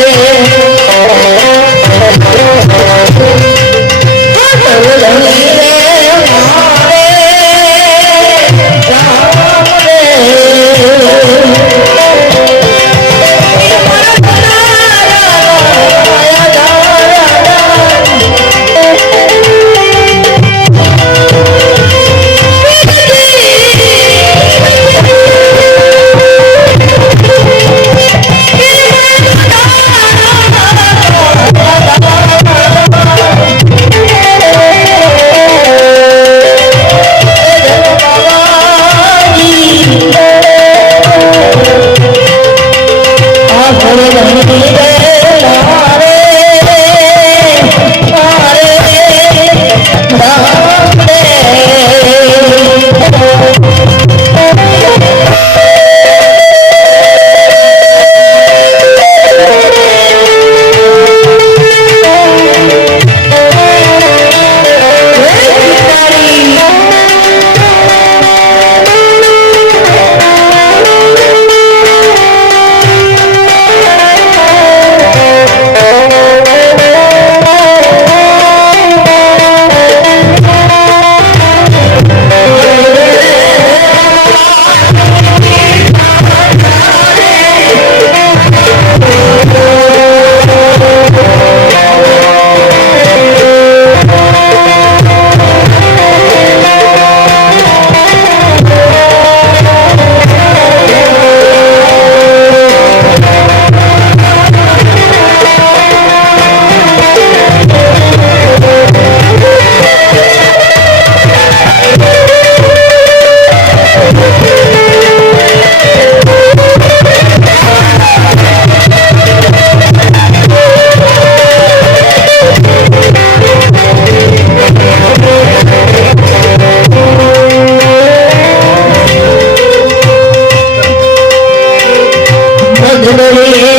Yeah. Hallelujah. É